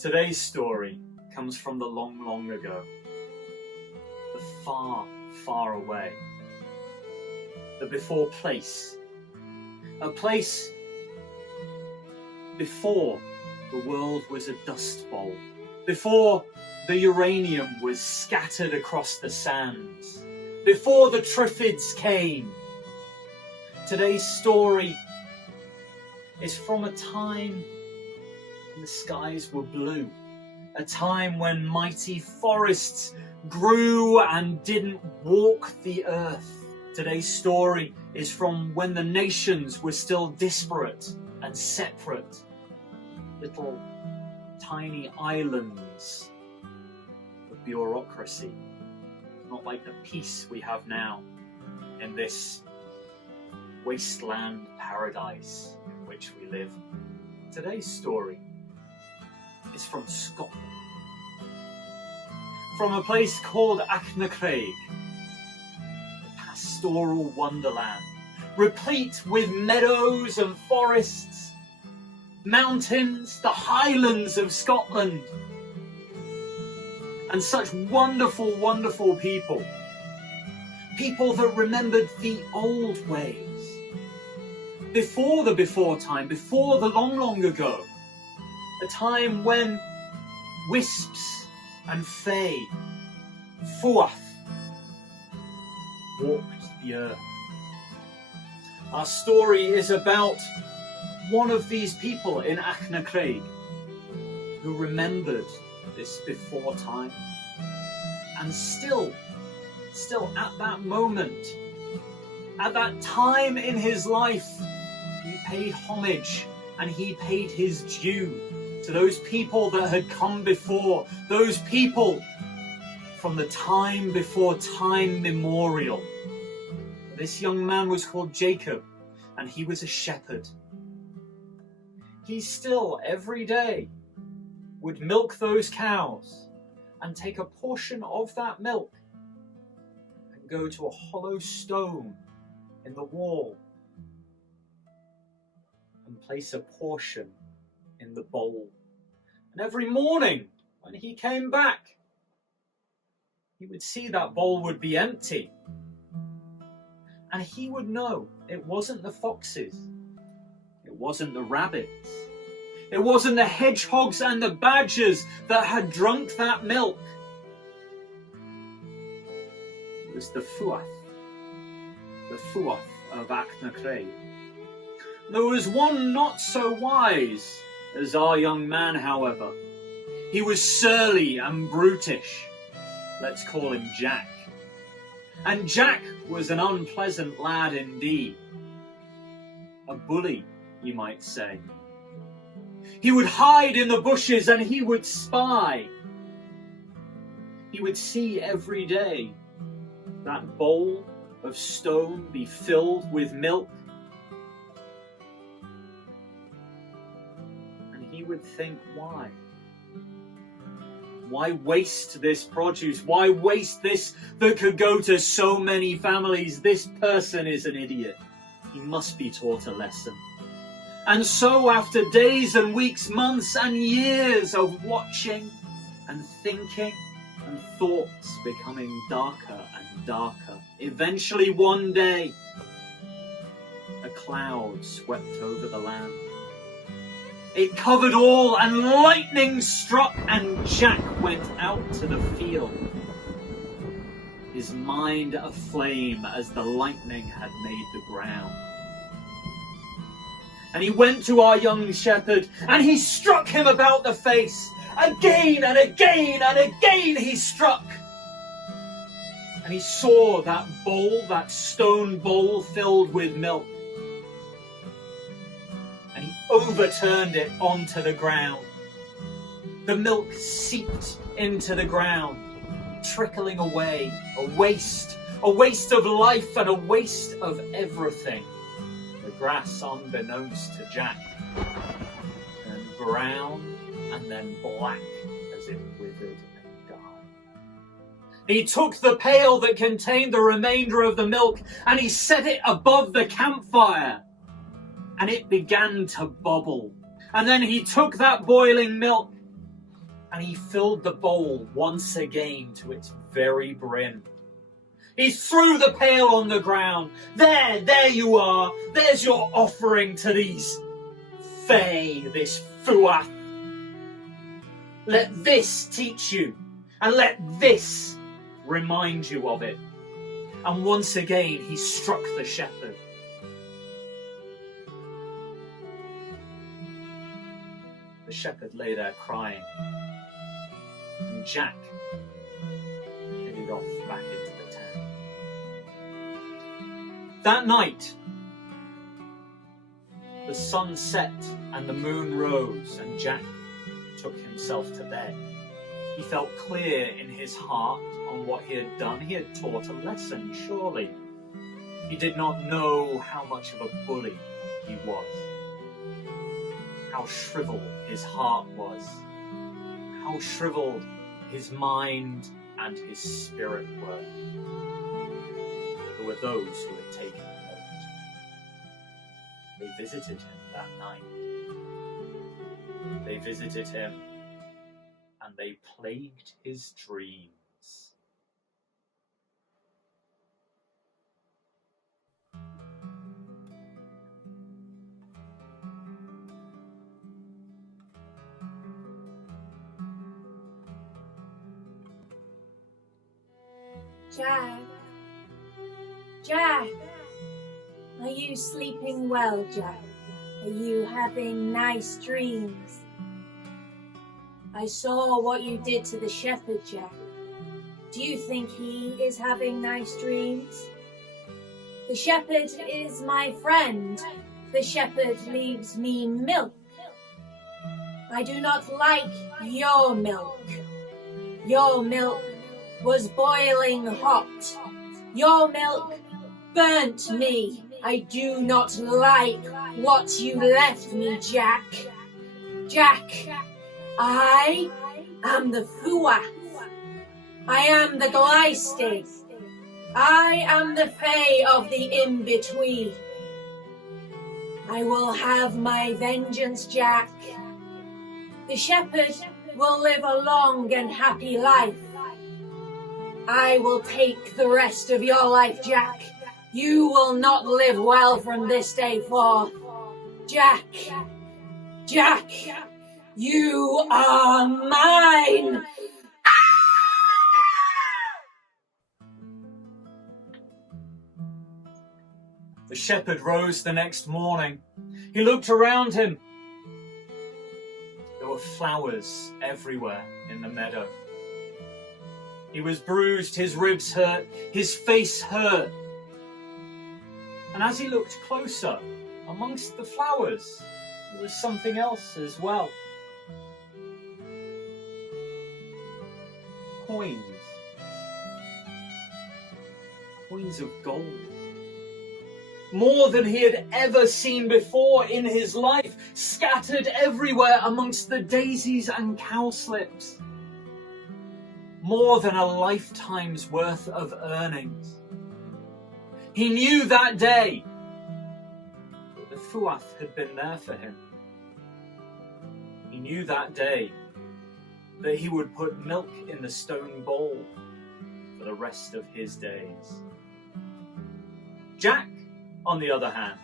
Today's story comes from the long, long ago, the far, far away, the before place, a place before the world was a dust bowl, before the uranium was scattered across the sands, before the Triffids came. Today's story is from a time when the skies were blue, a time when mighty forests grew and didn't walk the earth. Today's story is from when the nations were still disparate and separate, little tiny islands of bureaucracy, not like the peace we have now in this wasteland paradise in which we live. Today's story is from Scotland, from a place called Achnachaig, a pastoral wonderland, replete with meadows and forests, mountains, the highlands of Scotland, and such wonderful, wonderful people. People that remembered the old ways, before the before time, before the long, long ago, a time when wisps and fae, fuath, walked the earth. Our story is about one of these people in Achnachaig who remembered this before time, and still at that moment, at that time in his life, he paid homage and he paid his due to those people that had come before, those people from the time before time memorial. This young man was called Jacob, and he was a shepherd. He still, every day, would milk those cows and take a portion of that milk and go to a hollow stone in the wall and place a portion in the bowl. And every morning when he came back, he would see that bowl would be empty. And he would know it wasn't the foxes, it wasn't the rabbits, it wasn't the hedgehogs and the badgers that had drunk that milk. It was the fuath of Achnachaig. There was one not so wise as our young man, however. He was surly and brutish. Let's call him Jack. And Jack was an unpleasant lad indeed. A bully, you might say. He would hide in the bushes and he would spy. He would see every day that bowl of stone be filled with milk. And he would think, why? Why waste this produce? Why waste this that could go to so many families? This person is an idiot. He must be taught a lesson. And so after days and weeks, months and years of watching and thinking and thoughts becoming darker and darker, eventually one day, a cloud swept over the land. It covered all, and lightning struck, and Jack went out to the field, his mind aflame as the lightning had made the ground. And he went to our young shepherd, and he struck him about the face. Again and again and again he struck. And he saw that bowl, that stone bowl filled with milk. And he overturned it onto the ground. The milk seeped into the ground, trickling away, a waste of life and a waste of everything. The grass, unbeknownst to Jack, turned brown and then black as it withered and died. He took the pail that contained the remainder of the milk and he set it above the campfire, and it began to bubble. And then he took that boiling milk and he filled the bowl once again to its very brim. He threw the pail on the ground. There you are. There's your offering to these Fae, this Fuath. Let this teach you, and let this remind you of it. And once again he struck the shepherd. The shepherd lay there crying, and Jack headed off back into the town. That night, the sun set and the moon rose, and Jack took himself to bed. He felt clear in his heart on what he had done. He had taught a lesson, surely. He did not know how much of a bully he was, how shriveled his heart was, how shriveled his mind and his spirit were. There were those who had taken note. They visited him that night. They visited him, and they plagued his dreams. Jack? Jack? Are you sleeping well, Jack? Are you having nice dreams? I saw what you did to the shepherd, Jack. Do you think he is having nice dreams? The shepherd is my friend. The shepherd leaves me milk. I do not like your milk. Your milk was boiling hot. Your milk burnt me. I do not like what you left me, Jack. Jack, I am the Fuath. I am the Gleistig. I am the Fae of the in-between. I will have my vengeance, Jack. The shepherd will live a long and happy life. I will take the rest of your life, Jack. You will not live well from this day forth. Jack, Jack, you are mine. The shepherd rose the next morning. He looked around him. There were flowers everywhere in the meadow. He was bruised, his ribs hurt, his face hurt. And as he looked closer, amongst the flowers, there was something else as well. Coins. Coins of gold. More than he had ever seen before in his life, scattered everywhere amongst the daisies and cowslips. More than a lifetime's worth of earnings. He knew that day that the Fuath had been there for him. He knew that day that he would put milk in the stone bowl for the rest of his days. Jack, on the other hand,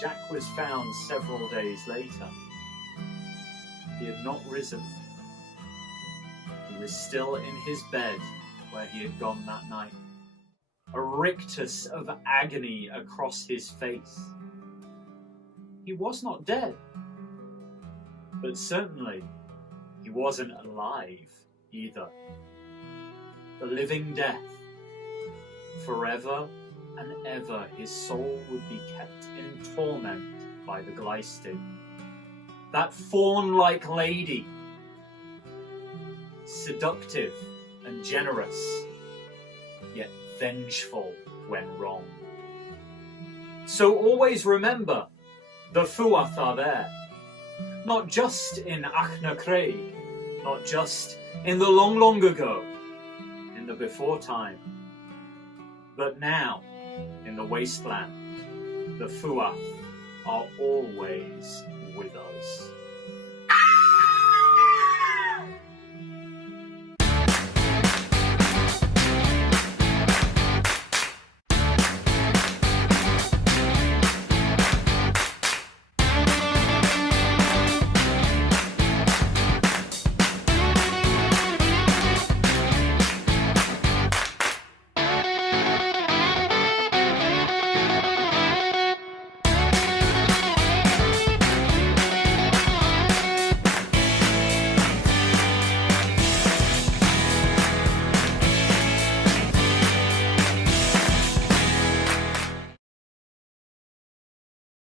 Jack was found several days later. He had not risen. He was still in his bed where he had gone that night. A rictus of agony across his face. He was not dead, but certainly he wasn't alive either. The living death. Forever and ever his soul would be kept in torment by the Gleistig. That fawn-like lady, seductive and generous, yet vengeful when wrong. So always remember, the Fuath are there. Not just in Achna-Craig, not just in the long, long ago, in the before time, but now, in the wasteland, the Fuath are always with us.